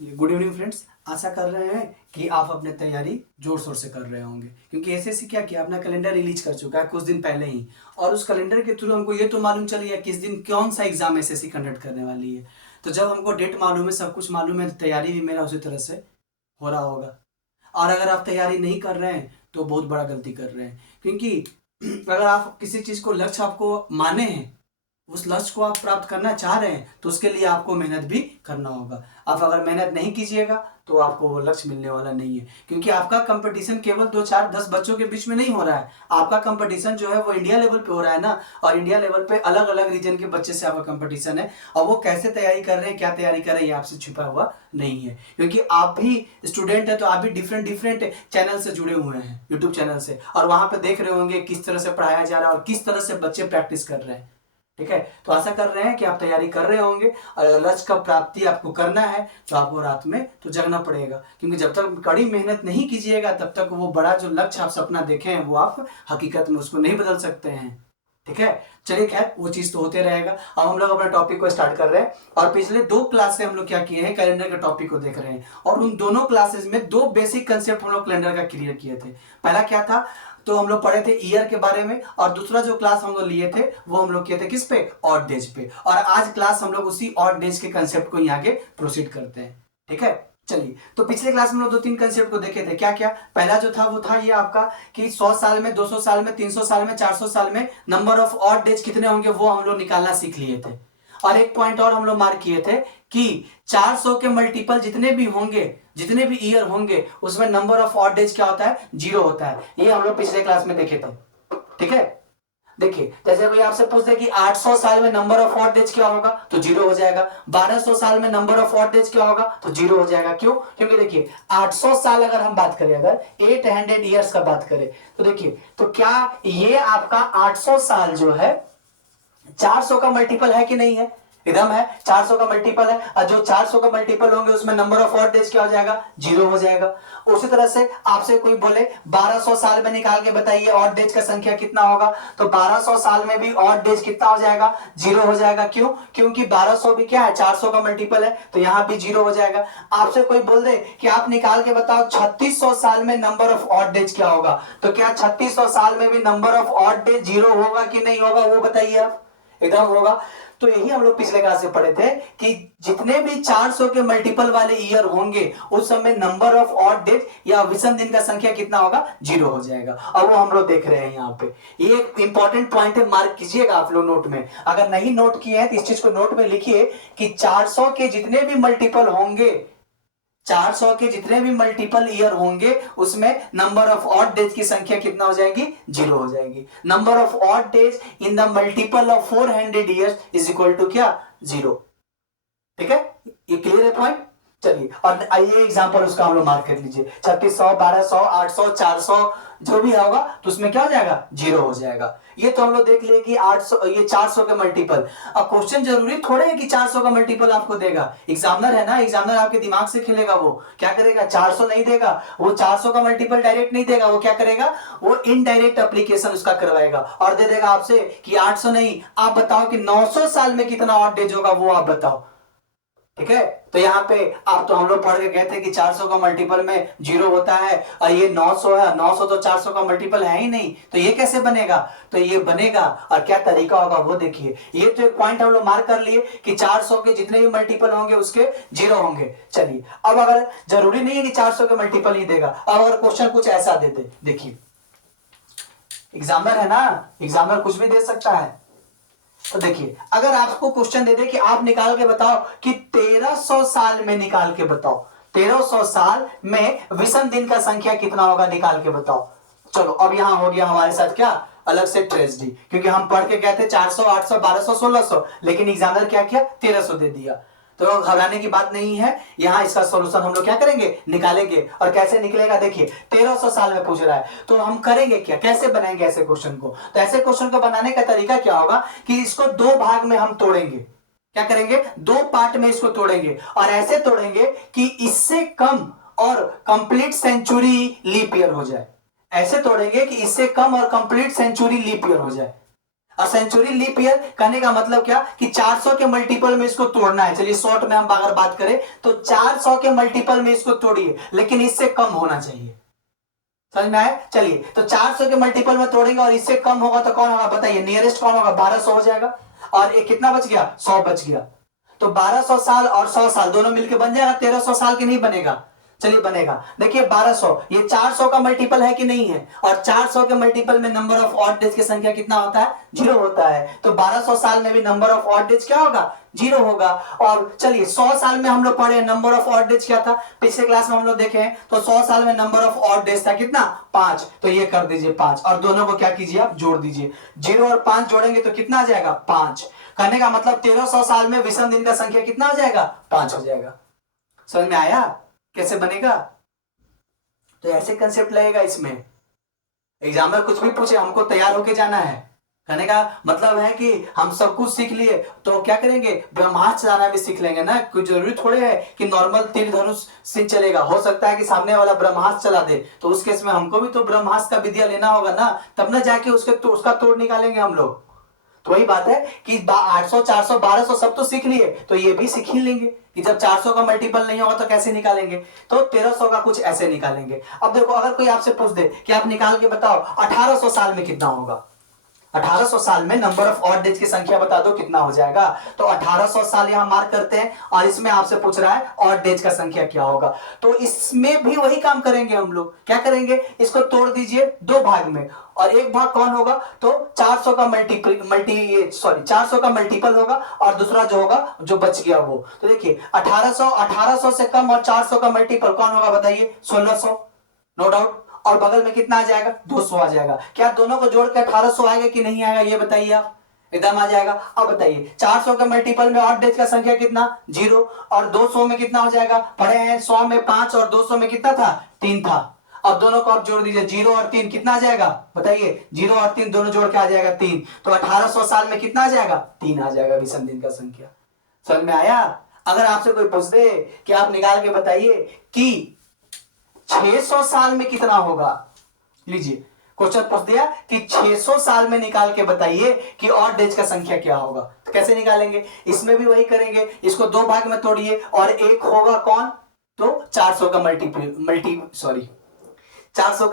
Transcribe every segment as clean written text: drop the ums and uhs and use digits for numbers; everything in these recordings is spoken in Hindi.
Good evening friends. आशा कर रहे हैं कि आप अपने तैयारी जोर शोर से कर रहे होंगे, क्योंकि एसएससी क्या किया, अपना कैलेंडर रिलीज कर चुका है कुछ दिन पहले ही। और उस कैलेंडर के थ्रू हमको ये तो मालूम चल गया किस दिन कौन सा एग्जाम एसएससी कंडक्ट करने वाली है। तो जब हमको डेट मालूम है, सब कुछ मालूम है, तो तैयारी भी मेरा उसी तरह से हो रहा होगा। और अगर आप तैयारी नहीं कर रहे हैं तो बहुत बड़ा गलती कर रहे हैं, क्योंकि अगर आप किसी चीज़ को लक्ष्य आपको माने हैं, उस लक्ष्य को आप प्राप्त करना चाह रहे हैं, तो उसके लिए आपको मेहनत भी करना होगा। आप अगर मेहनत नहीं कीजिएगा तो आपको वो लक्ष्य मिलने वाला नहीं है, क्योंकि आपका कंपटीशन केवल 2 4 10 बच्चों के बीच में नहीं हो रहा है। आपका कंपटीशन जो है वो इंडिया लेवल पे हो रहा है ना। और इंडिया लेवल पे अलग अलग रीजन के बच्चे से आपका कंपटीशन है, और वो कैसे तैयारी कर रहे हैं, क्या तैयारी कर रहे हैं, ये आपसे छुपा हुआ नहीं है। क्योंकि आप भी स्टूडेंट है, तो आप भी डिफरेंट डिफरेंट चैनल से जुड़े हुए हैं, यूट्यूब चैनल से, और वहां पे देख रहे होंगे किस तरह से पढ़ाया जा रहा है और किस तरह से बच्चे प्रैक्टिस कर रहे हैं। ठीक है, तो आशा कर रहे हैं कि आप तैयारी कर रहे होंगे। और अगर लक्ष्य का प्राप्ति आपको करना है तो आपको रात में तो जगना पड़ेगा, क्योंकि जब तक कड़ी मेहनत नहीं कीजिएगा तब तक वो बड़ा जो लक्ष्य आप सपना देखे हैं वो आप हकीकत में उसको नहीं बदल सकते हैं। ठीक है, चलिए खैर वो चीज तो होते रहेगा। अब हम लोग अपने टॉपिक को स्टार्ट कर रहे हैं, और पिछले 2 क्लास से हम लोग क्या किए हैं, कैलेंडर के टॉपिक को देख रहे हैं। और उन दोनों क्लासेस में 2 बेसिक कंसेप्ट हम लोग कैलेंडर का क्लियर किए थे। पहला क्या था, तो हम लोग पढ़े थे ईयर के बारे में, और दूसरा जो क्लास हम लोग लिए थे वो हम लोग किए थे किस पे, ऑड डेज पे। और आज क्लास हम लोग उसी ऑड डेज के कंसेप्ट को यहाँ आगे प्रोसीड करते हैं। ठीक है, चलिए। तो पिछले क्लास में हम लोग 2 3 कंसेप्ट को देखे थे। क्या क्या, पहला जो था वो था ये आपका कि 100 साल में, 200 साल में, 300 साल में, 400 साल में नंबर ऑफ ऑड डेज कितने होंगे वो हम लोग निकालना सीख लिए थे। और एक पॉइंट और हम लोग मार्क किए थे कि 400 के मल्टीपल जितने भी होंगे, जितने भी ईयर होंगे, उसमें नंबर ऑफ ऑड डेज क्या होता है, 0 होता है। ये हम लोग पिछले क्लास में देखे थे। ठीक है, देखिए जैसे कोई आपसे पूछे कि 800 साल में नंबर ऑफ ऑड डेज क्या होगा, तो 0 हो जाएगा। 1200 साल में नंबर ऑफ ऑड डेज क्या होगा, तो 0 हो जाएगा। क्यों? क्योंकि देखिए 800 साल अगर हम बात करें, अगर 800 ईयर्स का बात करें, तो देखिए तो क्या ये आपका 800 साल जो है 400 का मल्टीपल है कि नहीं है? एकदम है, 400 का मल्टीपल है। और जो 400 का मल्टीपल होंगे उसमें नंबर ऑफ ऑड डेज क्या हो जाएगा, 0 हो जाएगा। उसी तरह से आपसे कोई बोले 1200 साल में निकाल के बताइए ऑड डेज का संख्या कितना होगा, तो 1200 साल में भी ऑड डेज कितना हो जाएगा, 0 हो जाएगा। क्यों? क्योंकि 1200 भी क्या है, 400 का मल्टीपल है, तो यहां भी 0 हो जाएगा। आपसे कोई बोल दे कि आप निकाल के बताओ 3600 साल में नंबर ऑफ ऑड डेज क्या होगा, तो क्या 3600 साल में भी नंबर ऑफ ऑड डेज 0 होगा कि नहीं होगा, वो बताइए आप। एकदम होगा। तो यही हम लोग पिछले क्लास में पढ़े थे कि जितने भी 400 के मल्टीपल वाले ईयर होंगे उस समय नंबर ऑफ ऑड डेज या विषम दिन का संख्या कितना होगा, 0 हो जाएगा। और वो हम लोग देख रहे हैं यहाँ पे। ये एक इंपॉर्टेंट पॉइंट है, मार्क कीजिएगा आप लोग नोट में। अगर नहीं नोट किए हैं तो इस चीज को नोट में लिखिए कि 400 के जितने भी मल्टीपल होंगे, 400 के जितने भी मल्टीपल ईयर होंगे उसमें नंबर ऑफ ऑड डेज की संख्या कितना हो जाएगी, 0 हो जाएगी। Number of odd days in the multiple of 400 years is equal to क्या, 0। ठीक है, ये क्लियर है पॉइंट। चलिए, और आइए एग्जांपल उसका हम लोग मार्क कर लीजिए। 3600, 1200, 800, 400 जो भी होगा तो उसमें क्या हो जाएगा, 0 हो जाएगा। ये तो हम लोग देख लिए कि 800, ये 400 का मल्टीपल। अब क्वेश्चन जरूरी थोड़े है कि 400 का मल्टीपल आपको देगा। एग्जामिनर है ना, एग्जामिनर आपके दिमाग से खेलेगा। वो क्या करेगा, 400 नहीं देगा, वो 400 का मल्टीपल डायरेक्ट नहीं देगा। वो क्या करेगा, वो इनडायरेक्ट एप्लीकेशन उसका करवाएगा और दे देगा आपसे कि 800 नहीं, आप बताओ कि 900 साल में कितना ऑड डेज होगा, वो आप बताओ। ठीक है, तो यहाँ पे आप तो हम लोग पढ़ के गए थे कि 400 का मल्टीपल में 0 होता है, और ये 900 है, 900 तो 400 का मल्टीपल है ही नहीं, तो ये कैसे बनेगा, तो ये बनेगा। और क्या तरीका होगा वो देखिए। ये तो एक पॉइंट हम लोग मार्क कर लिए कि 400 के जितने भी मल्टीपल होंगे उसके 0 होंगे। चलिए, अब अगर जरूरी नहीं है कि 400 के मल्टीपल ही देगा, अब अगर क्वेश्चन कुछ ऐसा दे दे, देखिए एग्जामिनर है ना, एग्जामिनर कुछ भी दे सकता है। तो देखिए, अगर आपको क्वेश्चन दे दे कि आप निकाल के बताओ कि 1300 साल में, निकाल के बताओ 1300 साल में विषम दिन का संख्या कितना होगा, निकाल के बताओ। चलो, अब यहां हो गया हमारे साथ क्या, अलग से ट्रेजेडी, क्योंकि हम पढ़ के गए थे 400, 800, 1200, 1600, लेकिन एग्जामिनर क्या किया, 1300 दे दिया। तो घबराने की बात नहीं है, यहां इसका सॉल्यूशन हम लोग क्या करेंगे, निकालेंगे। और कैसे निकलेगा, देखिए 1300 साल में पूछ रहा है, तो हम करेंगे क्या, कैसे बनाएंगे ऐसे क्वेश्चन को। तो ऐसे क्वेश्चन को बनाने का तरीका क्या होगा कि इसको 2 भाग में हम तोड़ेंगे। क्या करेंगे, 2 पार्ट में इसको तोड़ेंगे, और ऐसे तोड़ेंगे कि इससे कम और कंप्लीट सेंचुरी लीप ईयर हो जाए। ऐसे तोड़ेंगे कि इससे कम और कंप्लीट सेंचुरी लीप ईयर हो जाए। और सेंचुरी लीप ईयर कहने का मतलब क्या कि 400 के मल्टीपल में इसको तोड़ना है। चलिए शॉर्ट में हम अगर बात करें तो 400 के मल्टीपल में इसको तोड़िए, लेकिन इससे कम होना चाहिए। समझ में आया? चलिए, तो 400 के मल्टीपल में तोड़ेंगे और इससे कम होगा तो कौन होगा बताइए? नियरेस्ट कौन होगा? 1200 हो जाएगा। और एक कितना बच गया? 100 बच गया। तो 1200 साल और 100 साल दोनों मिलकर बन जाएगा 1300 साल की नहीं बनेगा? चलिए बनेगा। देखिए 1200 ये 400 का मल्टीपल है कि नहीं है? और 400 के मल्टीपल में नंबर ऑफ ऑड डेज की संख्या कितना होता है? 0 होता है। तो 1200 साल में भी नंबर ऑफ ऑड डेज क्या होगा? 0 होगा। और चलिए 100 साल में हम लोग पढ़े नंबर ऑफ ऑड डेज क्या था पिछले क्लास में हम लोग देखे हैं। तो 100 साल में नंबर ऑफ ऑड डेज था कितना? 5। तो ये कर दीजिए 5 और दोनों को क्या कीजिए आप? जोड़ दीजिए। 0 और 5 जोड़ेंगे तो कितना आ जाएगा? 5। कहने का मतलब 1300 साल में विषम दिन का संख्या कितना हो जाएगा? 5 हो जाएगा। समझ में आया कैसे बनेगा? तो ऐसे कंसेप्ट लगेगा इसमें। एग्जामिनर कुछ भी पूछे हमको तैयार होके जाना है। कहने का मतलब है कि हम सब कुछ सीख लिए तो क्या करेंगे? ब्रह्मास्त्र चलाना भी सीख लेंगे ना। कोई जरूरी थोड़े है कि नॉर्मल तीर धनुष से चलेगा। हो सकता है कि सामने वाला ब्रह्मास्त्र चला दे, तो उस केस में हमको भी तो ब्रह्मास्त्र का विद्या लेना होगा ना, तब ना जाके उसका तोड़ निकालेंगे हम लोग। तो वही बात है कि 800 400 1200 सब तो सीख लिए, तो ये भी सीख ही लेंगे कि जब 400 का मल्टीपल नहीं होगा तो कैसे निकालेंगे। तो 1300 का कुछ ऐसे निकालेंगे। अब देखो अगर कोई आपसे पूछ दे कि आप निकाल के बताओ 1800 साल में कितना होगा? 1800 साल में नंबर ऑफ ऑड डेज की संख्या बता दो कितना हो जाएगा? तो 1800 साल यहां मार्क करते हैं और इसमें आपसे पूछ रहा है ऑड डेज का संख्या क्या होगा। तो इसमें भी वही काम करेंगे हम लोग। क्या करेंगे? इसको तोड़ दीजिए 2 भाग में और एक भाग कौन होगा? तो 400 का मल्टीपल होगा और दूसरा जो होगा जो बच गया वो। तो देखिए 1800 से कम और 400 का मल्टीपल कौन होगा बताइए? 1600। No doubt. और बगल में कितना आ जाएगा? 200 आ जाएगा। क्या दोनों को जोड़ के 1800 आएगा कि नहीं आएगा ये बताइए आप? एकदम आ जाएगा। अब बताइए 400 के मल्टीपल में ऑड डेज का संख्या कितना? 0। और 200 में कितना हो जाएगा? पढ़े हैं 100 में 5 और 200 में कितना था? 3 था। अब दोनों को आप जोड़ दीजिए 0 और 3 कितना आ जाएगा बताइए? 0 और 3 दोनों जोड़ के आ जाएगा 3। तो 1800 साल में कितना आ जाएगा? 3 आ जाएगा विषम दिन का संख्या। समझ में आया? अगर आपसे कोई पूछ दे कि आप निकाल के बताइए कि 600 साल में कितना होगा, लीजिए क्वेश्चन पूछ दिया कि 600 साल में निकाल के बताइए कि ऑड डेज का संख्या क्या होगा। तो कैसे निकालेंगे? इसमें भी वही करेंगे। इसको 2 भाग में तोड़िए और एक होगा कौन? तो 400 का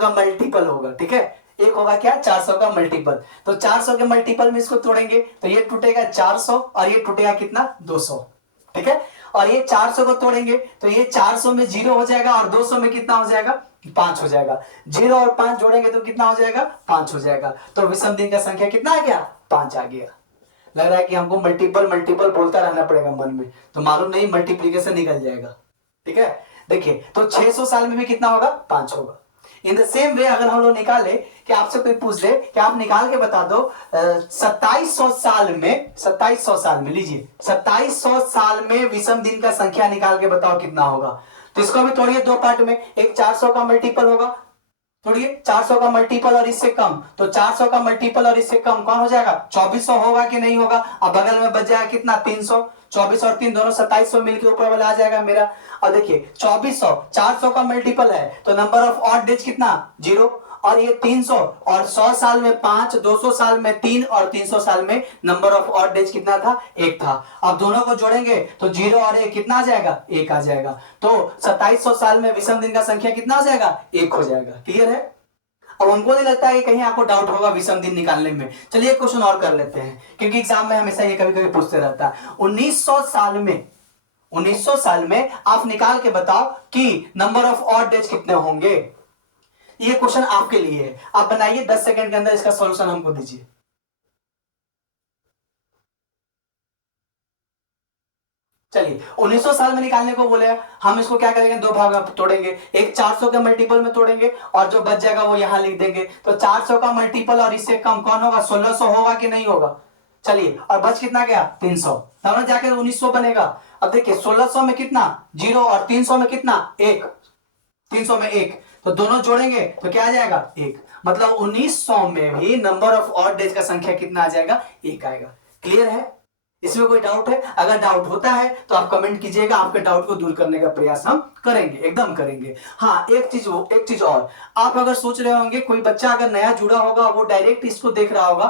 मल्टीपल होगा। ठीक है, एक होगा क्या? 400 का मल्टीपल। तो 400 के मल्टीपल में इसको तोड़ेंगे तो ये टूटेगा 400 और ये टूटेगा कितना? 200। ठीक है, और ये 400 को तोड़ेंगे तो ये 400 में 0 हो जाएगा और 200 में कितना हो जाएगा? 5 हो जाएगा। 0 और 5 जोड़ेंगे तो कितना हो जाएगा? 5 हो जाएगा। तो विषम दिन का संख्या कितना आ गया? 5 आ गया। लग रहा है कि हमको मल्टीपल बोलता रहना पड़ेगा मन में, तो मालूम नहीं मल्टीप्लीकेशन निकल जाएगा। ठीक है, देखिए तो 600 साल में भी कितना होगा? 5 होगा। इन द सेम वे अगर हम लोग निकाले कि आपसे कोई पूछ दे कि आप निकाल के बता दो 2700 साल में लीजिए 2700 साल में विषम दिन का संख्या निकाल के बताओ कितना होगा। तो इसको भी तोड़िए 2 पार्ट में। एक 400 का मल्टीपल होगा, तोड़िए 400 का मल्टीपल और इससे कम। तो 400 का मल्टीपल और इससे कम कौन हो जाएगा? 2400 होगा कि नहीं होगा? अब बगल में बच जाएगा कितना? 300। 24 और 3 दोनों 2700 मिलकर ऊपर वाला आ जाएगा मेरा। और देखिए 2400 400 का मल्टीपल है तो नंबर ऑफ ऑड डेज कितना? 0। और ये 300 और 100 साल में 5, 200 साल में 3 और 300 साल में नंबर ऑफ ऑड डेज कितना था? 1 था। अब दोनों को जोड़ेंगे तो 0 और 1 कितना आ जाएगा? 1 आ जाएगा। तो 2700 साल में विषम दिन का संख्या कितना हो जाएगा? 1 हो जाएगा। क्लियर है? अब हमको नहीं लगता है कि कहीं आपको डाउट होगा विषम दिन निकालने में। चलिए एक क्वेश्चन और कर लेते हैं क्योंकि एग्जाम में हमेशा ये कभी कभी पूछते रहता है। 1900 साल में आप निकाल के बताओ कि नंबर ऑफ ऑड डेज कितने होंगे। ये क्वेश्चन आपके लिए है, आप बनाइए 10 सेकंड के अंदर इसका सॉल्यूशन हमको दीजिए। चलिए 1900 साल में निकालने को बोले, हम इसको क्या करेंगे? 2 भाग में तोड़ेंगे। एक 400 के मल्टीपल में तोड़ेंगे और जो बच जाएगा वो यहां लिख देंगे। तो 400 का मल्टीपल और इससे कम कौन होगा? 1600 होगा कि नहीं होगा? चलिए, और बच कितना गया? 300, तब जाके 1900 बनेगा। अब देखिए 1600 में कितना? 0 और 300 में कितना? 1। 300 में 1, तो दोनों जोड़ेंगे तो क्या आ जाएगा? 1। मतलब 1900 में भी नंबर ऑफ ऑड डेज का संख्या कितना आ जाएगा? 1 आएगा। क्लियर है? इसमें कोई डाउट है? अगर डाउट होता है तो आप कमेंट कीजिएगा, आपके डाउट को दूर करने का प्रयास हम करेंगे, एकदम करेंगे। हाँ, एक चीज और, आप अगर सोच रहे होंगे कोई बच्चा अगर नया जुड़ा होगा, वो डायरेक्ट इसको देख रहा होगा,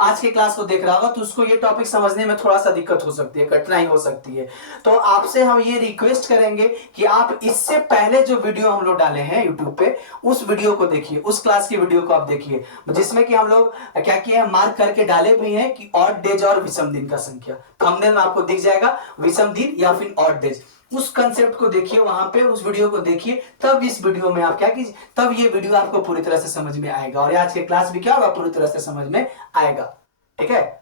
आज के क्लास को देख रहा होगा, तो उसको ये टॉपिक समझने में थोड़ा सा दिक्कत हो सकती है, कठिनाई हो सकती है। तो आपसे हम ये रिक्वेस्ट करेंगे कि आप इससे पहले जो वीडियो हम लोग डाले हैं यूट्यूब पे, उस वीडियो को देखिए, उस क्लास की वीडियो को आप देखिए, जिसमें कि हम लोग क्या किए हैं, मार्क करके डाले भी हैं कि ऑड डेज और विषम दिन का संख्या। थंबनेल में आपको दिख जाएगा विषम दिन या फिर ऑड डेज। उस कंसेप्ट को देखिए, वहां पे उस वीडियो को देखिए, तब इस वीडियो में आप क्या कीजिए, तब ये वीडियो आपको पूरी तरह से समझ में आएगा, और आज के क्लास भी क्या होगा, पूरी तरह से समझ में आएगा। ठीक है।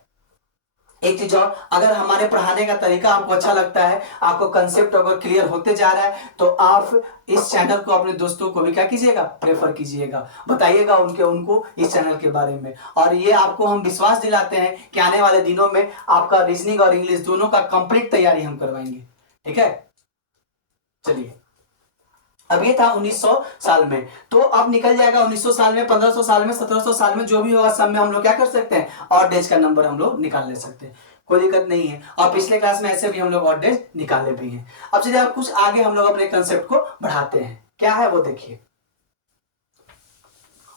एक चीज और, अगर हमारे पढ़ाने का तरीका आपको अच्छा लगता है, आपको कंसेप्ट अगर क्लियर होते जा रहा है, तो आप इस चैनल को अपने दोस्तों को भी क्या कीजिएगा, प्रेफर कीजिएगा, बताइएगा उनको इस चैनल के बारे में। और ये आपको हम विश्वास दिलाते हैं कि आने वाले दिनों में आपका रीजनिंग और इंग्लिश दोनों का कंप्लीट तैयारी हम करवाएंगे। ठीक है, चलिए। अब ये था 1900 साल में, तो अब निकल जाएगा 1900 साल में, 1500 साल में, 1700 साल में, जो भी होगा सब में हम लोग क्या कर सकते हैं, ऑड डेज का नंबर हम लोग निकाल ले सकते हैं, कोई दिक्कत नहीं है। और पिछले क्लास में ऐसे भी हम लोग ऑड डेज निकाले भी हैं। अब चलिए आप कुछ आगे हम लोग अपने कंसेप्ट को बढ़ाते हैं, क्या है वो देखिए।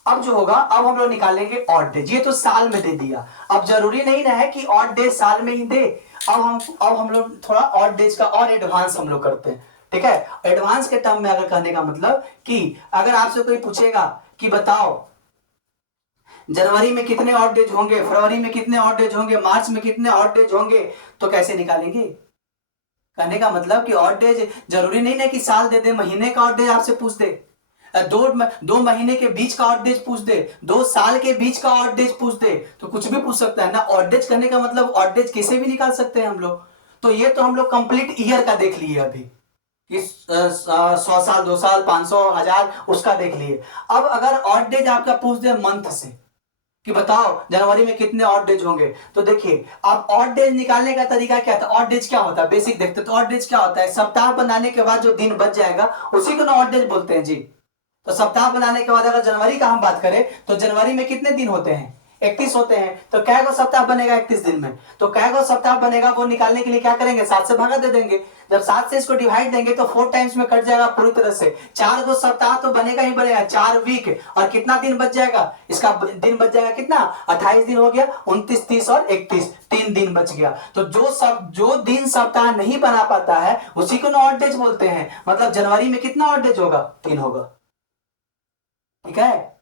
अब जो होगा, अब हम लोग निकालेंगे ऑड डेज। ये तो साल में दे दिया, अब जरूरी नहीं ना है कि ऑड डेज साल में ही दे। अब हम लोग थोड़ा ऑड डेज का और एडवांस हम लोग करते हैं। ठीक है, एडवांस के टर्म में अगर कहने का मतलब कि अगर आपसे कोई पूछेगा कि बताओ जनवरी में कितने ऑड डेज होंगे, फरवरी में कितने ऑड डेज होंगे, मार्च में कितने ऑड डेज होंगे, तो कैसे निकालेंगे? कहने का मतलब कि ऑड डेज जरूरी नहीं ना कि साल दे दे, महीने का ऑड डेज आपसे पूछ दे, दो महीने के बीच का ऑड डेज पूछ दे, 2 साल के बीच का ऑड डेज पूछ दे, तो कुछ भी पूछ सकता है ना। ऑड डेज करने का मतलब ऑड डेज कैसे भी निकाल सकते हैं हम लोग। तो ये तो हम लोग कंप्लीट ईयर का देख लिए अभी, 100 साल, 2 साल, 500, 1000, उसका देख लिए। अब अगर ऑड डेज आपका पूछ दे मंथ से कि बताओ जनवरी में कितने ऑड डेज होंगे, तो देखिए आप ऑड डेज निकालने का तरीका क्या था। ऑड डेज क्या होता है, बेसिक देखते तो ऑड डेज क्या होता है, सप्ताह बनाने के बाद जो दिन बच जाएगा उसी को ना ऑड डेज बोलते हैं जी। तो सप्ताह बनाने के बाद अगर जनवरी का हम बात करें तो जनवरी में कितने दिन होते हैं, 31 होते हैं। तो क्या को सप्ताह बनेगा 31 दिन में, तो क्या को सप्ताह बनेगा वो निकालने के लिए क्या करेंगे, 7 से भागा दे देंगे। जब 7 से इसको डिवाइड देंगे तो 4 टाइम्स में कट जाएगा पूरी तरह से। 4 को सप्ताह तो बनेगा ही बनेगा, 4 वीक, और कितना दिन बच जाएगा, इसका दिन बच जाएगा कितना, 28 दिन हो गया, 29, 30 और 31, 3 दिन बच गया। तो जो दिन सप्ताह नहीं बना पाता है उसी को ना ऑड डेज बोलते हैं। मतलब जनवरी में कितना ऑड डेज होगा, 3 होगा। ठीक है,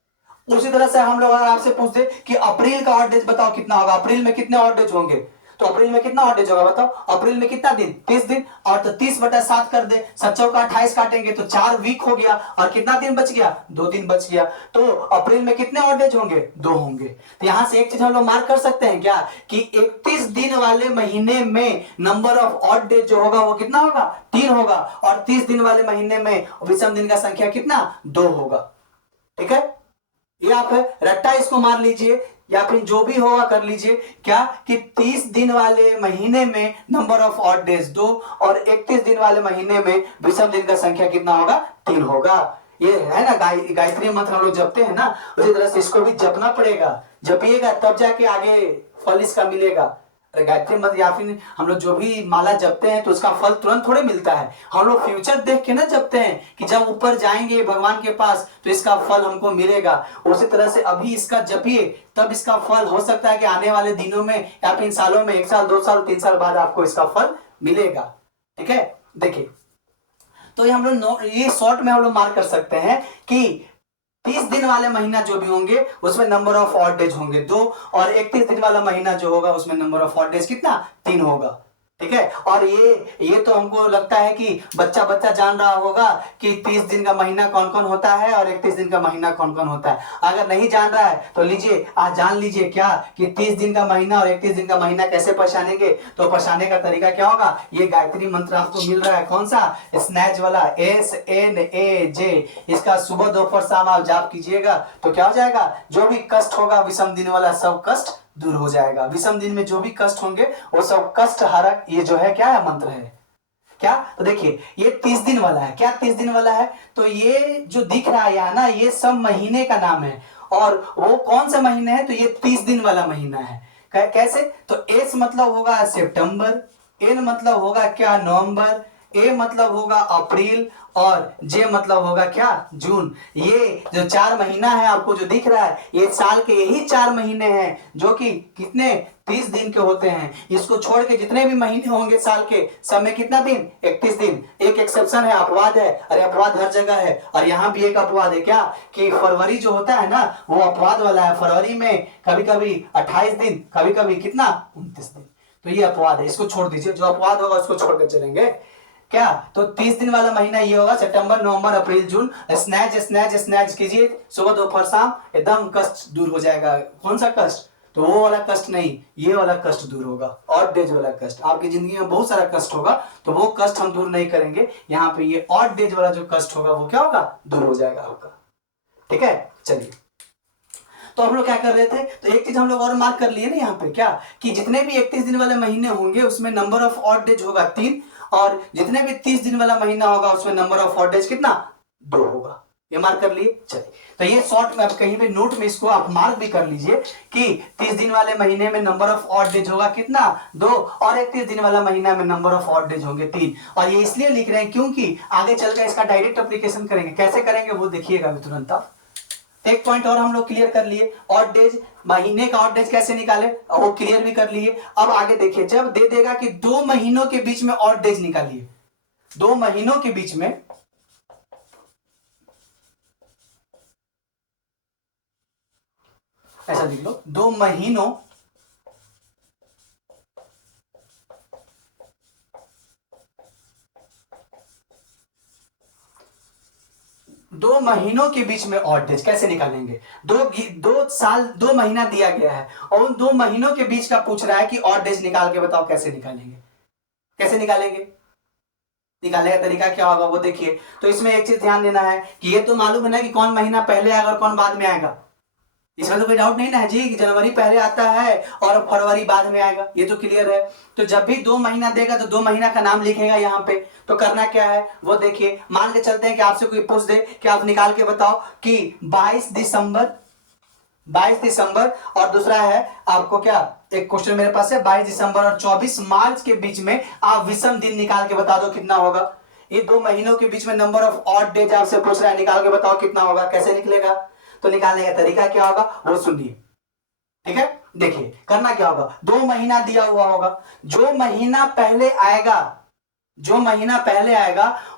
उसी तरह से हम लोग अगर आपसे पूछते कि अप्रैल का ऑड डेज बताओ कितना होगा, अप्रैल में कितने ऑड डेज होंगे, तो अप्रैल में कितना ऑड डेज होगा बताओ, अप्रैल में कितना दिन, 30 दिन, और तो 30/7 कर दे, 7 का 28 काटेंगे तो 4 वीक हो गया, और कितना दिन बच गया, 2 दिन बच गया। तो अप्रैल में कितने ऑड डेज होंगे, 2 होंगे। तो यहां से एक चीज हम लोग मार्क कर सकते हैं क्या, कि 31 दिन वाले महीने में नंबर ऑफ ऑड डेज जो होगा वो कितना होगा, 3 होगा, और 30 दिन वाले महीने में विषम दिन का संख्या कितना, 2 होगा। ठीक है, ये आप रट्टा इसको मार लीजिए, या फिर जो भी होगा कर लीजिए, क्या कि 30 दिन वाले महीने में नंबर ऑफ ऑड डेज 2, और 31 दिन वाले महीने में विषम दिन का संख्या कितना होगा, 3 होगा। ये है ना गायत्री मंत्र हम लोग जपते हैं ना, उसी तरह से इसको भी जपना पड़ेगा, जपिएगा तब जाके आगे फल इसका मिलेगा। गायत्री मंत्र या फिर हम लोग जो भी माला जपते हैं तो उसका फल तुरंत थोड़े मिलता है, हम लोग फ्यूचर देख के ना जपते हैं कि जब ऊपर जाएंगे भगवान के पास तो इसका फल हमको मिलेगा। उसी तरह से अभी इसका जपिए, तब इसका फल हो सकता है कि आने वाले दिनों में या फिर सालों में, 1 साल, 2 साल, 3 साल बाद आपको इसका फल मिलेगा। ठीक है, देखिए तो ये हम लोग ये शॉर्ट में हम लोग मार्क कर सकते हैं कि 30 दिन वाले महीना जो भी होंगे उसमें नंबर ऑफ ऑड डेज होंगे 2, और 31 दिन वाला महीना जो होगा उसमें नंबर ऑफ ऑड डेज कितना, 3 होगा। ठीक है, और ये तो हमको लगता है कि बच्चा जान रहा होगा कि 30 दिन का महीना कौन कौन होता है और 31 दिन का महीना कौन कौन होता है। अगर नहीं जान रहा है तो लीजिए आज जान लीजिए क्या कि 30 दिन का महीना और 31 दिन का महीना कैसे पहचानेंगे। तो पहचानने का तरीका क्या होगा, ये गायत्री मंत्र आपको मिल रहा है कौन सा, स्नैच वाला, SNAJ, इसका सुबह दोपहर शाम आप जाप कीजिएगा तो क्या हो जाएगा, जो भी कष्ट होगा विषम दिन वाला सब कष्ट दूर हो जाएगा। विषम दिन में जो भी कष्ट होंगे वो सब कष्ट हारक, ये जो है क्या है, मंत्र है क्या। तो देखिए ये 30 दिन वाला है, क्या 30 दिन वाला है, तो ये जो दिख रहा है यहाँ ना, ये सब महीने का नाम है, और वो कौन सा महीना है, तो ये 30 दिन वाला महीना है। कैसे? तो एस मतलब होगा सितंबर, एन मतलब होगा क्या नवंबर, ए मतलब होगा अप्रैल और जे मतलब होगा क्या जून। ये जो 4 महीना है आपको जो दिख रहा है, ये साल के यही 4 महीने हैं जो कि कितने 30 दिन के होते हैं। इसको छोड़ के जितने भी महीने होंगे साल के, सब में कितना दिन? 31 दिन। एक एक्सेप्शन है, अपवाद है। अरे अपवाद हर जगह है, और यहाँ भी एक अपवाद है क्या कि फरवरी जो होता है ना वो अपवाद वाला है। फरवरी में कभी कभी 28 दिन, कभी कभी कितना 29 दिन। तो ये अपवाद है, इसको छोड़ दीजिए, जो अपवाद होगा उसको छोड़कर चलेंगे क्या। तो 30 दिन वाला महीना ये होगा सितंबर नवंबर अप्रैल जून। स्नैच स्नैच स्नैच कीजिए सुबह दोपहर शाम, एकदम कष्ट दूर हो जाएगा। कौन सा कष्ट? तो वो वाला कष्ट नहीं, ये वाला कष्ट दूर होगा, ऑड डेज वाला कष्ट। आपकी जिंदगी में बहुत सारा कष्ट होगा, तो वो कष्ट हम दूर नहीं करेंगे। यहाँ पे ये ऑड डेज वाला जो कष्ट होगा वो क्या होगा? दूर हो जाएगा आपका। ठीक है, चलिए। तो हम लोग क्या कर रहे थे? तो एक चीज हम लोग और मार्क कर लिए ना यहाँ पे, क्या कि जितने भी 31 दिन वाले महीने होंगे उसमें नंबर ऑफ ऑड डेज होगा 3, और जितने भी 30 दिन वाला महीना होगा उसमें नंबर ऑफ ऑड डेज कितना? 2 होगा। ये मार्क कर लिए। चलिए, तो ये शॉर्ट में आप कहीं पे नोट में इसको आप मार्क भी कर लीजिए कि 30 दिन वाले महीने में नंबर ऑफ ऑड डेज होगा कितना? 2, और 31 दिन वाला महीना में नंबर ऑफ ऑड डेज होंगे 3। और ये इसलिए लिख रहे हैं क्योंकि आगे चलकर इसका डायरेक्ट एप्लीकेशन करेंगे। कैसे करेंगे वो देखिएगा अभी तुरंत आप। एक पॉइंट और हम लोग क्लियर कर लिए, ऑड डेज, महीने का ऑड डेज कैसे निकाले वो क्लियर भी कर लिए। अब आगे देखिए, जब दे देगा कि 2 महीनों के बीच में ऑड डेज निकालिए, 2 महीनों के बीच में, ऐसा लिख लो, 2 महीनों के बीच में ऑड डेज कैसे निकालेंगे? 2 महीना दिया गया है और उन 2 महीनों के बीच का पूछ रहा है कि ऑड डेज निकाल के बताओ कैसे निकालेंगे। कैसे निकालेंगे? निकालने का तरीका क्या होगा वो देखिए। तो इसमें एक चीज ध्यान देना है कि ये तो मालूम है ना कि कौन महीना पहले आएगा और कौन बाद में आएगा। इसमें तो कोई डाउट नहीं ना है जी कि जनवरी पहले आता है और फरवरी बाद में आएगा, ये तो क्लियर है। तो जब भी 2 महीना देगा तो 2 महीना का नाम लिखेगा यहाँ पे। तो करना क्या है वो देखिए, मान के चलते हैं कि आपसे कोई पूछ दे कि आप निकाल के बताओ कि 22 दिसंबर और दूसरा है आपको क्या, एक क्वेश्चन मेरे पास है 22 दिसंबर और 24 मार्च के बीच में आप विषम दिन निकाल के बता दो कितना होगा। ये 2 महीनों के बीच में नंबर ऑफ ऑड डेज आपसे पूछ रहा है, निकाल के बताओ कितना होगा। कैसे निकलेगा? तो निकालने का तरीका क्या होगा वो सुनिए। ठीक है, देखिए करना क्या होगा, 2 महीना दिया हुआ होगा, जो महीना पहले आएगा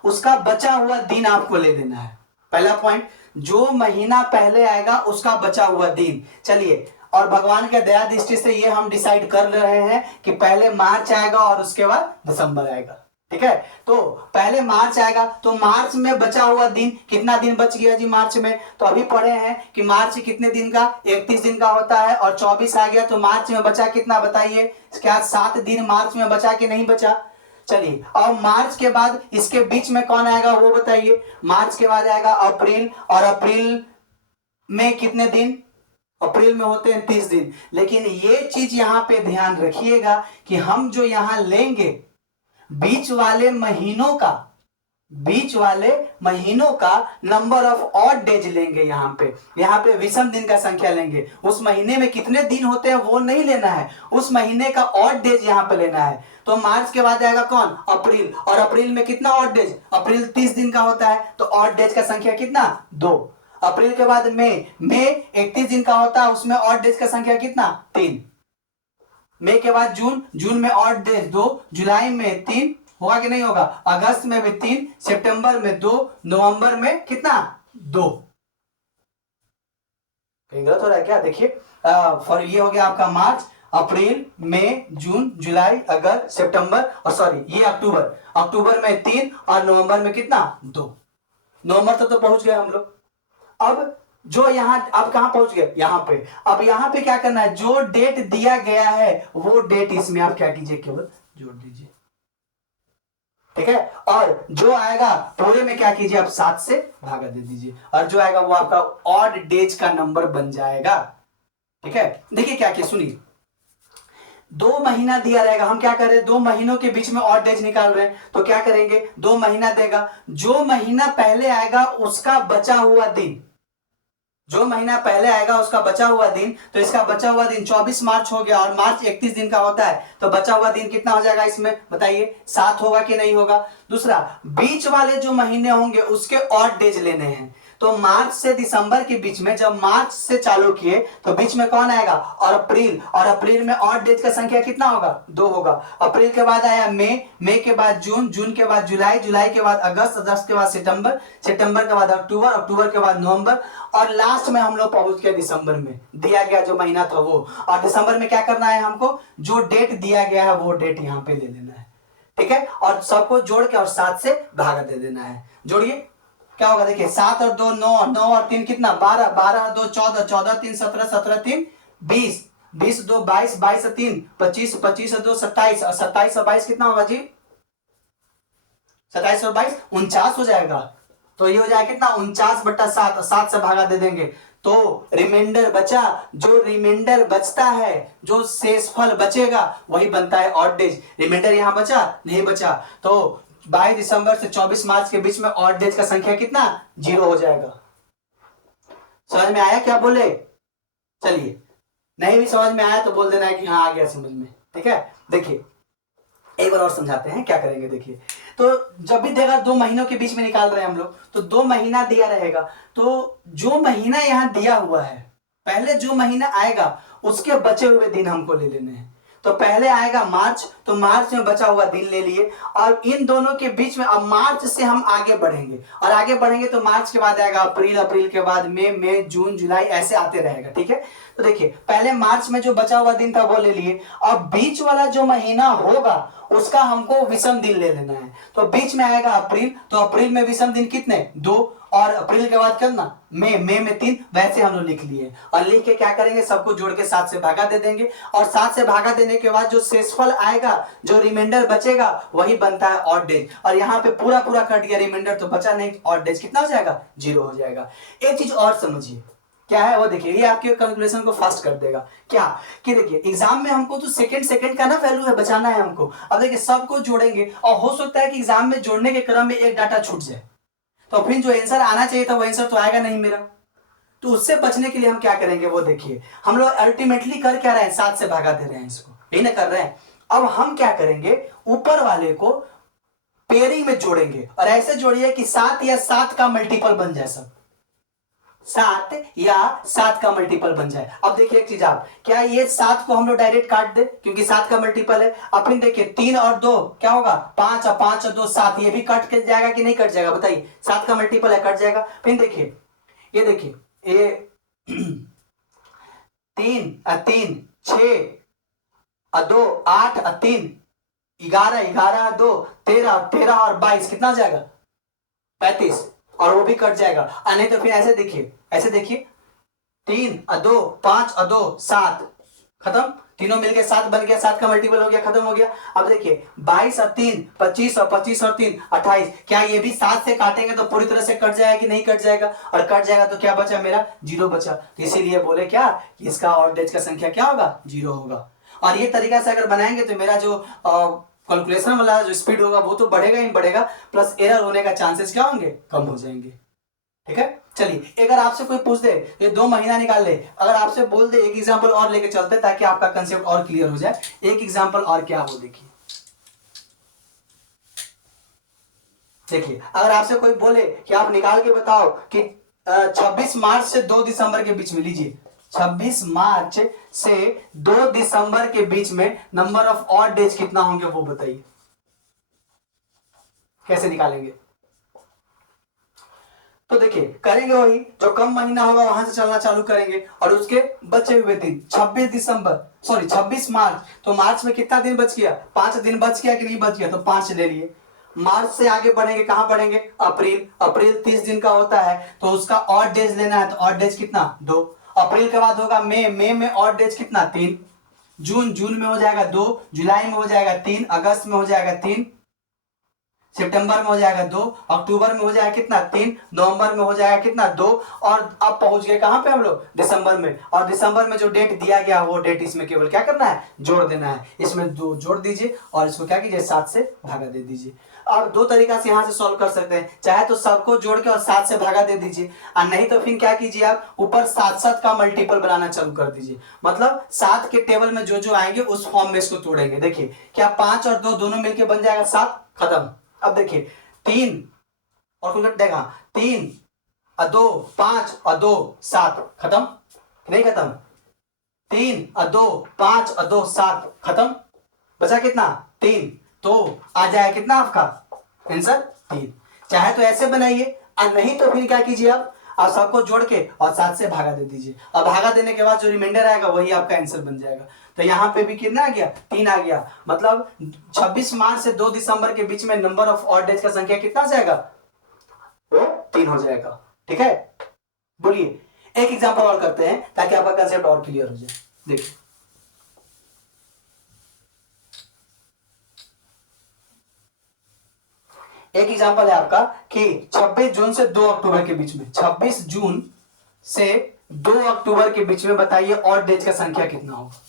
उसका बचा हुआ दिन आपको ले देना है। पहला पॉइंट, जो महीना पहले आएगा उसका बचा हुआ दिन। चलिए, और भगवान के दया दृष्टि से ये हम डिसाइड कर रहे हैं कि पहले मार्च आएगा और उसके बाद दिसंबर आएगा। ठीक है, तो पहले मार्च आएगा, तो मार्च में बचा हुआ दिन कितना दिन बच गया जी मार्च में? तो अभी पढ़े हैं कि मार्च कितने दिन का? 31 दिन का होता है, और 24 आ गया तो मार्च में बचा कितना बताइए? क्या 7 दिन मार्च में बचा कि नहीं बचा? चलिए, और मार्च के बाद इसके बीच में कौन आएगा वो बताइए। मार्च के बाद आएगा अप्रैल, और अप्रैल में कितने दिन? अप्रैल में होते हैं 30 दिन। लेकिन ये चीज यहां पे ध्यान रखिएगा कि हम जो यहां लेंगे बीच वाले महीनों का नंबर ऑफ ऑड डेज लेंगे। यहाँ पे विषम दिन का संख्या लेंगे। उस महीने में कितने दिन होते हैं वो नहीं लेना है, उस महीने का ऑड डेज यहाँ पे लेना है। तो मार्च के बाद आएगा कौन? अप्रैल, और अप्रैल में कितना ऑड डेज? अप्रैल 30 दिन का होता है, तो ऑड डेज का संख्या कितना? 2। अप्रैल के बाद मई 31 दिन का होता है, उसमें ऑड डेज का संख्या कितना? 3। मई के बाद जून में ऑड डेज 2, जुलाई में 3, होगा कि नहीं होगा? अगस्त में भी 3, सितंबर में 2, नवंबर में कितना? 2। कहीं गलत हो रहा है क्या? देखिए, फॉर ये हो गया आपका मार्च, अप्रैल, मई, जून, जुलाई, अगस्त, सितंबर, और सॉरी ये अक्टूबर में 3 और नवंबर में कितना? 2। नवंबर तो पहुंच गए हम लोग। अब जो यहां, अब कहां पहुंच गए? यहां पे। अब यहां पे क्या करना है, जो डेट दिया गया है वो डेट इसमें आप क्या कीजिए, केवल जोड़ दीजिए। ठीक है, और जो आएगा पूरे में क्या कीजिए, आप 7 से भागा दे दीजिए, और जो आएगा वो आपका ऑड डेज का नंबर बन जाएगा। ठीक है, देखिए क्या क्या सुनिए, 2 महीना दिया रहेगा, हम क्या कर रहे हैं 2 महीनों के बीच में ऑड डेज निकाल रहे हैं। तो क्या करेंगे, 2 महीना देगा, जो महीना पहले आएगा उसका बचा हुआ दिन, जो महीना पहले आएगा उसका बचा हुआ दिन, तो इसका बचा हुआ दिन 24 मार्च हो गया और मार्च 31 दिन का होता है, तो बचा हुआ दिन कितना हो जाएगा इसमें बताइए, 7 होगा कि नहीं होगा। दूसरा, बीच वाले जो महीने होंगे उसके ऑड डेज लेने हैं, तो मार्च से दिसंबर के बीच में, जब मार्च से चालू किए तो बीच में कौन आएगा, और अप्रैल, और अप्रैल में ऑड डेज का संख्या कितना होगा, 2 होगा। अप्रैल के बाद आया मई, मई के बाद जून, जून के बाद जुलाई, जुलाई के बाद अगस्त, अगस्त के बाद सितंबर, सितंबर के बाद अक्टूबर, अक्टूबर के बाद नवंबर, और लास्ट में हम लोग पहुंच गए दिसंबर में, दिया गया जो महीना था वो। और दिसंबर में क्या करना है हमको, जो डेट दिया गया है वो डेट यहाँ पे ले लेना है, ठीक है, और सबको जोड़ के और 7 से भागा दे देना है। जोड़िए क्या होगा, देखिए 7 और 2 9, 9 और 3 कितना, 12, 12 और 2 14, 14 3 17, 17 3 20, 20 2 22, 22 और 3 25, 25 और 2 27, और 27 और 22 कितना होगा जी, 27 और 22 49 हो जाएगा। तो ये हो जाएगा कितना, 49/7, 7 से भागा दे देंगे, तो रिमाइंडर बचा, जो रिमाइंडर बचता है, जो शेषफल बचेगा वही बनता है ऑड डेज। रिमाइंडर यहां बचा नहीं बचा, तो 22 दिसंबर से 24 मार्च के बीच में ऑड डेज का संख्या कितना, 0 हो जाएगा। समझ में आया क्या बोले, चलिए नहीं भी समझ में आया तो बोल देना है कि हाँ आ गया समझ में, ठीक है। देखिए एक बार और समझाते हैं क्या करेंगे, देखिए तो जब भी देगा 2 महीनों के बीच में निकाल रहे हैं हम लोग, तो 2 महीना दिया रहेगा, तो जो महीना यहां दिया हुआ है, पहले जो महीना आएगा उसके बचे हुए दिन हमको ले लेने हैं। तो पहले आएगा मार्च, तो मार्च में बचा हुआ दिन ले लिए, और इन दोनों के बीच में अब मार्च से हम आगे बढ़ेंगे, और आगे बढ़ेंगे तो मार्च के बाद आएगा अप्रैल, अप्रैल के बाद मई, मई जून जुलाई, ऐसे आते रहेगा, ठीक है। तो देखिए पहले मार्च में जो बचा हुआ दिन था वो ले लिए, और बीच वाला जो महीना होगा उसका हमको विषम दिन ले लेना है। तो बीच में आएगा अप्रैल, तो अप्रैल में विषम दिन कितने, 2, और अप्रैल के बाद करना मई, मई में 3, वैसे हम लोग लिख लिए, और लिख के क्या करेंगे, सबको जोड़ के 7 से भागा दे देंगे, और 7 से भागा देने के बाद जो शेषफल आएगा, जो रिमाइंडर बचेगा वही बनता है ऑड डेज। और यहाँ पे पूरा पूरा कट गया, रिमाइंडर तो बचा नहीं, ऑड डेज कितना हो जाएगा, 0 हो जाएगा। एक चीज और समझिए क्या है वो, देखिए ये आपके कैलकुलेशन को फास्ट कर देगा। क्या कि देखिए एग्जाम में हमको तो सेकंड सेकंड का ना वैल्यू है, बचाना है हमको। अब देखिए सबको जोड़ेंगे, और हो सकता है कि एग्जाम में जोड़ने के क्रम में एक डाटा छूट जाए, तो फिर जो आंसर आना चाहिए था वो आंसर तो आएगा नहीं मेरा। तो उससे बचने के लिए हम क्या करेंगे वो देखिए, हम लोग अल्टीमेटली कर क्या रहे हैं, 7 से भागा दे रहे हैं, इसको यही ना कर रहे हैं। अब हम क्या करेंगे, ऊपर वाले को पेयरिंग में जोड़ेंगे, और ऐसे जोड़िए कि 7 या 7 का मल्टीपल बन जाए, सब 7 या 7 का मल्टीपल बन जाए। अब देखिए एक चीज, आप क्या ये 7 को हम लोग डायरेक्ट काट दे, क्योंकि 7 का मल्टीपल है। अब फिर देखिए 3 और 2 क्या होगा, 5, और 5 और 2 7, ये भी कट के जाएगा कि नहीं कट जाएगा बताइए, 7 का मल्टीपल है, कट जाएगा। फिर देखिए ये देखिए ये 3 और 3 6 और 2 8 और 3 11, 11 और 2 13, 13 और 22 कितना हो जाएगा, 35, और वो भी कट जाएगा। और नहीं तो फिर ऐसे देखिए, ऐसे देखिए 3 और 2 5 और 2 7, खत्म, तीनों मिलके 7 बन गया, 7 का मल्टीपल हो गया, खत्म हो गया। अब देखिए 22 और 3 25, और 25 और 3 28, क्या ये भी 7 से काटेंगे तो पूरी तरह से कट जाएगा कि नहीं कट जाएगा, और कट जाएगा तो क्या बचा मेरा, 0 बचा। तो इसीलिए बोले क्या कि इसका ऑड डेज का संख्या क्या होगा, 0 होगा। और ये तरीका से अगर बनाएंगे तो मेरा जो कैलकुलेशन वाला जो स्पीड होगा वो तो बढ़ेगा ही बढ़ेगा, प्लस एरर होने का चांसेस क्या होंगे, कम हो जाएंगे, ठीक है। चलिए अगर आपसे कोई पूछ दे ये 2 महीना निकाल ले, अगर आपसे बोल दे, एक एग्जांपल और लेके चलते हैं ताकि आपका कंसेप्ट और क्लियर हो जाए। एक एग्जांपल और क्या हो, देखिए देखिए अगर आपसे कोई बोले कि आप निकाल के बताओ कि 26 मार्च से 2 दिसंबर के बीच में, लीजिए 26 मार्च से 2 दिसंबर के बीच में नंबर ऑफ ऑड डेज कितना होंगे वो बताइए, कैसे निकालेंगे। तो देखिए करेंगे वही, जो कम महीना होगा वहां से चलना चालू करेंगे, और उसके बचे हुए दिन 26 मार्च, तो मार्च में कितना दिन बच गया, 5 दिन बच गया कि नहीं बच गया, तो 5 ले लिए। मार्च से आगे बढ़ेंगे, कहां बढ़ेंगे, अप्रैल, अप्रैल 30 दिन का होता है, तो उसका ऑड डेज लेना है, तो ऑड डेज कितना, 2। अप्रैल के बाद होगा मई, मई में ऑड डेज कितना, 3। जून, जून में हो जाएगा 2, जुलाई में हो जाएगा 3, अगस्त में हो जाएगा 3, सितंबर में हो जाएगा 2, अक्टूबर में हो जाएगा कितना 3, नवंबर में हो जाएगा कितना 2, और अब पहुंच गए कहां पे हम लोग दिसंबर में। और दिसंबर में जो डेट दिया गया वो डेट इसमें केवल क्या करना है, जोड़ देना है। इसमें 2 जोड़ दीजिए और इसको क्या कीजिए 7 से भागा दे दीजिए। अब दो तरीका से यहां से सॉल्व कर सकते हैं, चाहे तो सबको जोड़ के और 7 से भागा दे दीजिए, और नहीं तो फिर क्या कीजिए आप ऊपर 7 का मल्टीपल बनाना चालू कर दीजिए। मतलब 7 के टेबल में जो जो आएंगे उस फॉर्म में इसको तोड़ेंगे। देखिए क्या 5 और 2 दोनों मिलके बन जाएगा 7, खत्म। अब देखिए 3 और कुल देगा 3 और 2 5 और 2 7, खत्म नहीं खत्म, 3 और 2 5 और 2 7, खत्म। बचा कितना 3, तो आ जाए कितना आपका आंसर 3। चाहे तो ऐसे बनाइए और नहीं तो फिर क्या कीजिए आप सबको जोड़ के और 7 से भागा दे दीजिए, और भागा देने के बाद जो रिमाइंडर आएगा वही आपका आंसर बन जाएगा। तो यहाँ पे भी कितना आ गया 3 आ गया। मतलब 26 मार्च से 2 दिसंबर के बीच में नंबर ऑफ ऑड डेज का संख्या कितना जाएगा, वो 3 हो जाएगा। ठीक है, बोलिए एक एग्जांपल और करते हैं ताकि आपका कंसेप्ट और क्लियर हो जाए। देखिए एक एग्जांपल है आपका कि 26 जून से 2 अक्टूबर के बीच में, 26 जून से 2 अक्टूबर के बीच में बताइए ऑड डेज का संख्या कितना होगा।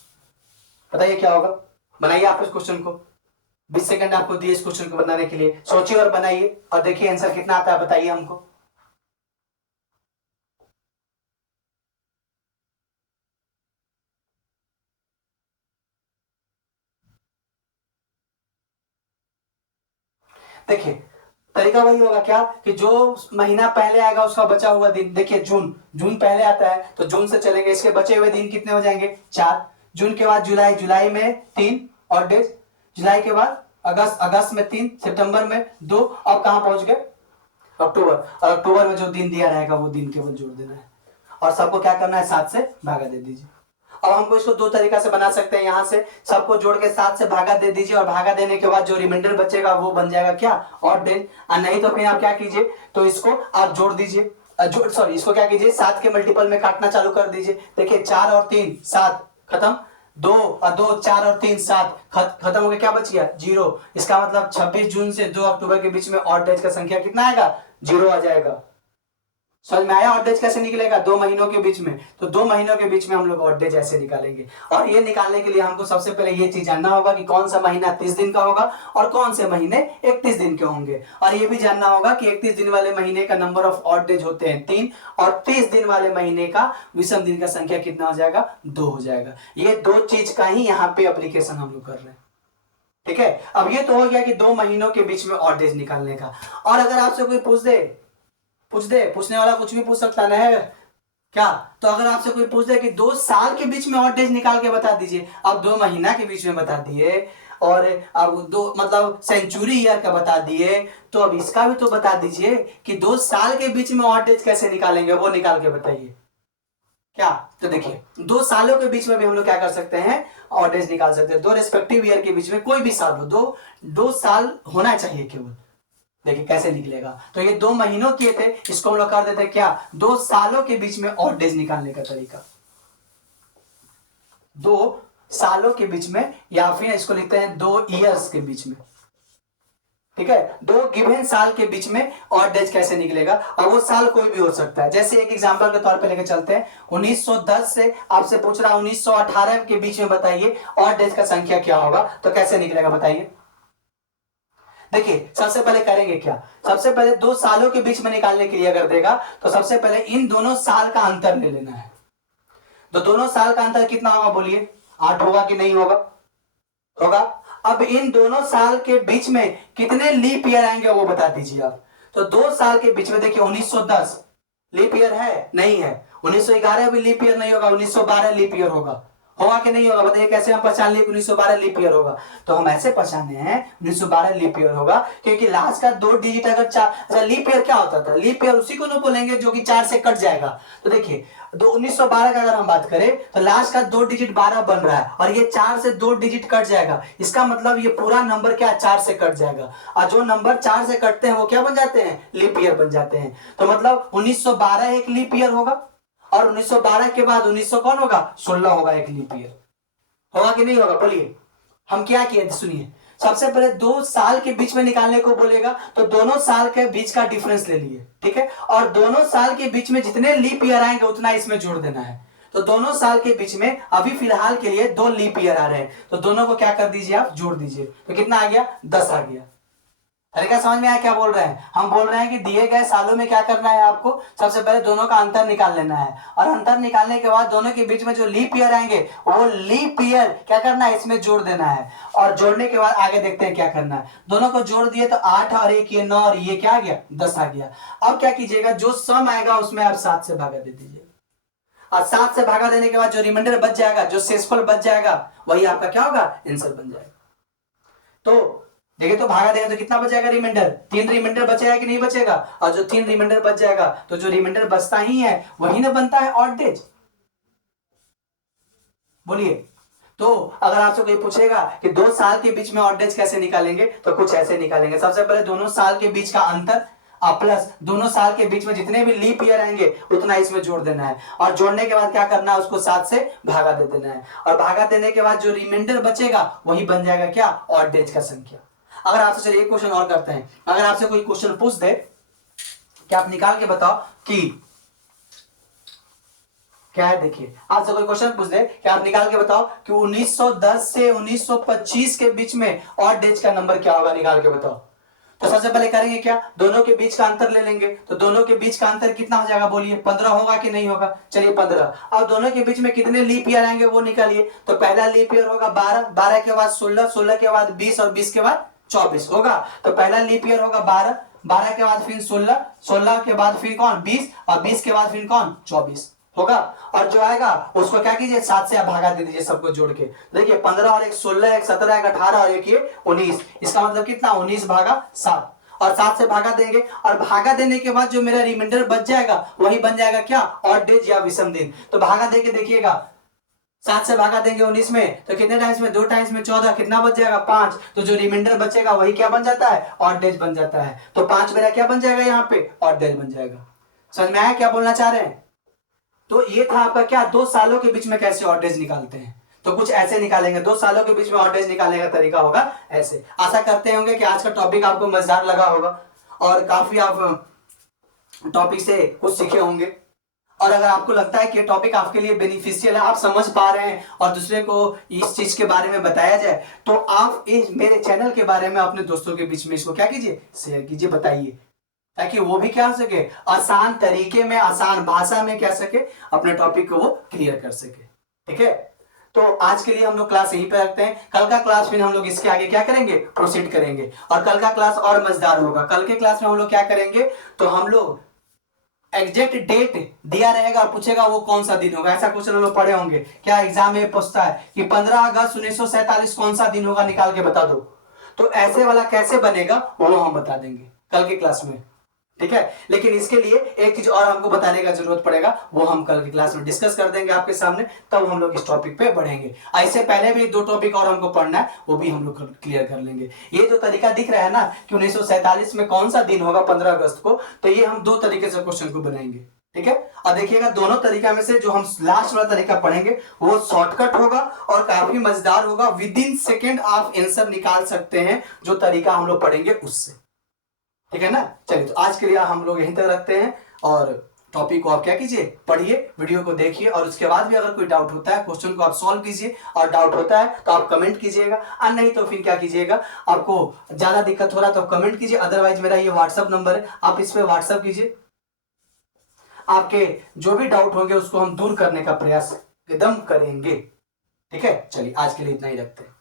बताइए क्या होगा, बनाइए आप इस क्वेश्चन को। 20 सेकंड आपको दिए इस क्वेश्चन को बनाने के लिए, सोचिए और बनाइए और देखिए आंसर कितना आता है, बताइए हमको। देखिए तरीका वही होगा क्या कि जो महीना पहले आएगा उसका बचा हुआ दिन, देखिए जून, जून पहले आता है तो जून से चलेंगे, इसके बचे हुए दिन कितने हो जाएंगे 4। जून के बाद जुलाई, जुलाई में 3 और डेज, जुलाई के बाद अगस्त, अगस्त में 3, सितंबर में 2, अब कहां पहुंच गए अक्टूबर, और अक्टूबर में जो दिन दिया रहेगा वो दिन केवल जोड़ देना है और सबको क्या करना है 7 से भागा दे दीजिए। अब हमको इसको दो तरीका से बना सकते हैं, यहां से सबको जोड़ के 7 से भागा दे दीजिए और भागा देने के बाद जो रिमाइंडर बचेगा वो बन जाएगा क्या ऑड डेज, और नहीं तो फिर आप क्या कीजिए तो इसको आप जोड़ दीजिए, सॉरी इसको क्या कीजिए 7 के मल्टीपल में काटना चालू कर दीजिए। देखिए 4 और 3 7, खत्म। 2 और 2 4 और 3 7, खत्म हो गया, क्या बच गया 0। इसका मतलब 26 जून से 2 अक्टूबर के बीच में ऑड डेज का संख्या कितना आएगा 0 आ जाएगा। समझ में आया ऑड डेज कैसे निकलेगा 2 महीनों के बीच में, तो 2 महीनों के बीच में हम लोग ऑड डेज ऐसे निकालेंगे। और ये निकालने के लिए हमको सबसे पहले ये चीज जानना होगा कि कौन सा महीना 30 दिन का होगा और कौन से महीने 31 दिन के होंगे, और ये भी जानना होगा कि 31 दिन वाले महीने का नंबर ऑफ ऑड डेज होते हैं 3, और 30 दिन वाले महीने का विषम दिन का संख्या कितना हो जाएगा 2 हो जाएगा। ये 2 चीज का ही यहाँ पे एप्लीकेशन हम लोग कर रहे हैं। ठीक है, अब ये तो हो गया कि 2 महीनों के बीच में ऑड डेज निकालने का। और अगर आपसे कोई पूछ दे, पूछने वाला कुछ भी पूछ सकता है क्या, तो अगर आपसे कोई पूछ दे कि 2 साल के बीच में ऑड डेज निकाल के बता दीजिए, अब 2 महीना के बीच में बता दिए और अब 2 मतलब सेंचुरी ईयर का बता दिए, तो अब इसका भी तो बता दीजिए कि 2 साल के बीच में ऑड डेज कैसे निकालेंगे, वो निकाल के बताइए क्या। तो देखिए 2 सालों के बीच में भी हम लोग क्या कर सकते हैं ऑड डेज निकाल सकते हैं। 2 रेस्पेक्टिव ईयर के बीच में कोई भी साल हो, 2 साल होना चाहिए केवल। देखिए कैसे निकलेगा, तो ये 2 महीनों किए थे, इसको हम लोग कर देते क्या 2 सालों के बीच में ऑड डेज निकालने का तरीका। 2 सालों के बीच में, या फिर इसको लिखते हैं 2 इयर्स के बीच में। ठीक है, 2 गिवन साल के बीच में ऑड डेज कैसे निकलेगा, और वो साल कोई भी हो सकता है। जैसे एक एग्जांपल के तौर पे लेके चलते हैं, 1910 से आपसे पूछ रहा 1918 के बीच में बताइए ऑड डेज का संख्या क्या होगा, तो कैसे निकलेगा बताइए। देखिए सबसे पहले करेंगे क्या, सबसे पहले 2 सालों के बीच में निकालने के लिए अगर देगा तो सबसे पहले इन दोनों साल का अंतर ले लेना है। तो दोनों साल का अंतर कितना होगा बोलिए, 8 होगा कि नहीं होगा, होगा। अब इन दोनों साल के बीच में कितने लीप ईयर आएंगे वो बता दीजिए आप। तो 2 साल के बीच में देखिए 1910 लीप ईयर है नहीं है, 1911 भी लीप ईयर नहीं होगा, 1912 लीप ईयर होगा कि नहीं होगा, बताइए कैसे हम पहचान लिए 1912 लीप ईयर होगा। तो हम ऐसे पहचाने हैं 1912 लीप ईयर होगा क्योंकि लास्ट का 2 डिजिट अगर 4, अच्छा लीप ईयर क्या होता था, लीप ईयर उसी को ना बोलेंगे जो कि 4 से कट जाएगा। तो देखिए 1912 का अगर हम बात करें तो लास्ट का 2 डिजिट 12 बन रहा है और ये 4 से 2 डिजिट कट जाएगा, इसका मतलब ये पूरा नंबर क्या 4 से कट जाएगा, और जो नंबर 4 से कटते हैं वो क्या बन जाते हैं लीप ईयर बन जाते हैं। तो मतलब 1912 एक लीप ईयर होगा, और 1912 के बाद 1900 कौन होगा 16 होगा, एक लीप ईयर होगा कि नहीं होगा बोलिए। हम क्या किए सुनिए, सबसे पहले 2 साल के बीच में निकालने को बोलेगा, तो दोनों साल के बीच का डिफरेंस ले लिए, ठीक है, और दोनों साल के बीच में जितने लीप ईयर आएंगे उतना इसमें जोड़ देना है। तो दोनों साल के बीच में अभी फिलहाल के लिए 2 लीप ईयर आ रहे हैं, तो दोनों को क्या कर दीजिए आप, जोड़ दीजिए। तो कितना आ गया, 10 आ गया। तरीका समझ में आया क्या बोल रहे हैं? हम बोल रहे हैं कि दिए गए सालों में क्या करना है आपको, सबसे पहले दोनों का अंतर निकाल लेना है, और अंतर निकालने के बाद दोनों के बीच में जो लीप ईयर आएंगे वो लीप ईयर क्या करना है, इसमें जोड़ देना है। और जोड़ने के बाद आगे देखते हैं क्या करना है। दोनों को जोड़ दिए तो 8 और 1 ये 9 और ये क्या आ गया, 10 आ गया। अब क्या कीजिएगा, जो सम आएगा उसमें आप 7 से भागा दे दीजिए, और 7 से भागा देने के बाद जो रिमाइंडर बच जाएगा, जो शेषफल बच जाएगा, वही आपका क्या होगा, आंसर बन जाएगा। तो देखिए, तो भागा देगा तो कितना बच जाएगा, रिमाइंडर 3 रिमाइंडर बचेगा कि नहीं बचेगा, और जो 3 रिमाइंडर बच जाएगा तो जो रिमाइंडर बचता ही है वही ना बनता है ऑड डेज। बोलिए, तो अगर आपसे कोई पूछेगा कि 2 साल के बीच में ऑड डेज कैसे निकालेंगे, तो कुछ ऐसे निकालेंगे। सबसे पहले दोनों साल के बीच का अंतर प्लस दोनों साल के बीच में जितने भी लीप ईयर आएंगे उतना इसमें जोड़ देना है, और जोड़ने के बाद क्या करना है, उसको 7 से भागा दे देना है, और भागा देने के बाद जो रिमाइंडर बचेगा वही बन जाएगा क्या, ऑड डेज का संख्या। अगर आपसे, चलिए एक क्वेश्चन और करते हैं। अगर आपसे कोई क्वेश्चन पूछ दे कि आप निकाल के बताओ कि क्या है, देखिए आपसे कोई क्वेश्चन पूछ दे कि आप निकाल के बताओ कि 1910 से 1925 के बीच में ऑड डेज का नंबर क्या होगा, निकाल के बताओ। तो सबसे पहले करेंगे क्या, दोनों के बीच का अंतर ले लेंगे। तो दोनों के बीच का अंतर कितना हो जाएगा, बोलिए 15 होगा कि नहीं होगा, चलिए 15। अब दोनों के बीच में कितने लीप ईयर आएंगे वो निकालिए। तो पहला लीप ईयर होगा 12, 12 के बाद 16, 16 के बाद 20 और 20 के बाद 24 होगा। तो पहला लीप ईयर होगा 12, 12 के बाद फिर 16, 16 के बाद फिर कौन 20, और 20 के बाद फिर कौन 24 होगा। और जो आएगा उसको क्या कीजिए, 7 से आप भागा दे दीजिए सबको जोड़ के। देखिए 15 और 1 16, 1 17, 1 18 और 1 ये 19, इसका मतलब कितना, 19 भागा 7, और 7 से भागा देंगे, और भागा देने के बाद जो मेरा रिमाइंडर बच जाएगा वही बन जाएगा क्या, ऑड डेज या विषम दिन। तो भागा देके देखिएगा, 7 से भागा देंगे 19 में तो कितने टाइम्स में, 2 टाइम्स में 14, कितना बच जाएगा 5। तो जो रिमाइंडर बचेगा वही क्या बन जाता है, ऑड डेज बन जाता है। तो 5 मेरा क्या बन जाएगा, यहाँ पे ऑड डेज बन जाएगा। समझ में आया क्या बोलना चाह रहे हैं? तो ये था आपका क्या, 2 सालों के बीच में कैसे ऑड डेज निकालते हैं। तो कुछ ऐसे निकालेंगे, 2 सालों के बीच में ऑड डेज निकालने का तरीका होगा ऐसे। आशा करते होंगे कि आज का टॉपिक आपको मजेदार लगा होगा और काफी आप टॉपिक से कुछ सीखे होंगे। और अगर आपको लगता है कि टॉपिक आपके लिए बेनिफिशियल है, आप समझ पा रहे हैं और दूसरे को इस चीज के बारे में बताया जाए, तो आप इस मेरे चैनल के बारे में अपने दोस्तों के बीच में इसको क्या कीजिए, शेयर कीजिए, बताइए, ताकि वो भी क्या हो सके, आसान तरीके में, आसान भाषा में क्या सके, अपने टॉपिक को वो क्लियर कर सके। ठीक है, तो आज के लिए हम लोग क्लास यहीं पे रखते हैं। कल का क्लास फिर हम लोग इसके आगे क्या करेंगे, प्रोसीड करेंगे, और कल का क्लास और मजेदार होगा। कल के क्लास में हम लोग क्या करेंगे, तो हम लोग एग्जैक्ट डेट दिया रहेगा और पूछेगा वो कौन सा दिन होगा। ऐसा क्वेश्चन हम लोग पढ़े होंगे, क्या एग्जाम में पूछता है कि 15 अगस्त 1947 कौन सा दिन होगा, निकाल के बता दो। तो ऐसे वाला कैसे बनेगा वो हम बता देंगे कल के क्लास में। ठीक है, लेकिन इसके लिए एक चीज और हमको बताने का जरूरत पड़ेगा, वो हम कल की क्लास में डिस्कस कर देंगे आपके सामने, तब हम लोग इस टॉपिक पे बढ़ेंगे। ऐसे पहले भी 2 टॉपिक और हमको पढ़ना है, वो भी हम लोग क्लियर कर लेंगे। ये जो तरीका दिख रहा है ना कि 1947 में कौन सा दिन होगा 15 अगस्त को, तो ये हम 2 तरीके से क्वेश्चन को बनाएंगे। ठीक है, और देखिएगा दोनों तरीका में से जो हम लास्ट वाला तरीका पढ़ेंगे वो शॉर्टकट होगा और काफी मजेदार होगा। विद इन सेकेंड आप आंसर निकाल सकते हैं जो तरीका हम लोग पढ़ेंगे उससे। ठीक है ना, चलिए तो आज के लिए हम लोग यहीं तक रखते हैं, और टॉपिक को आप क्या कीजिए, पढ़िए, वीडियो को देखिए, और उसके बाद भी अगर कोई डाउट होता है क्वेश्चन को आप सॉल्व कीजिए, और डाउट होता है तो आप कमेंट कीजिएगा, और नहीं तो फिर क्या कीजिएगा, आपको ज्यादा दिक्कत हो रहा है तो कमेंट कीजिए, अदरवाइज मेरा ये व्हाट्सअप नंबर है, आप इस पे व्हाट्सअप कीजिए। आपके जो भी डाउट होंगे उसको हम दूर करने का प्रयास एकदम करेंगे। ठीक है, चलिए आज के लिए इतना ही रखते हैं।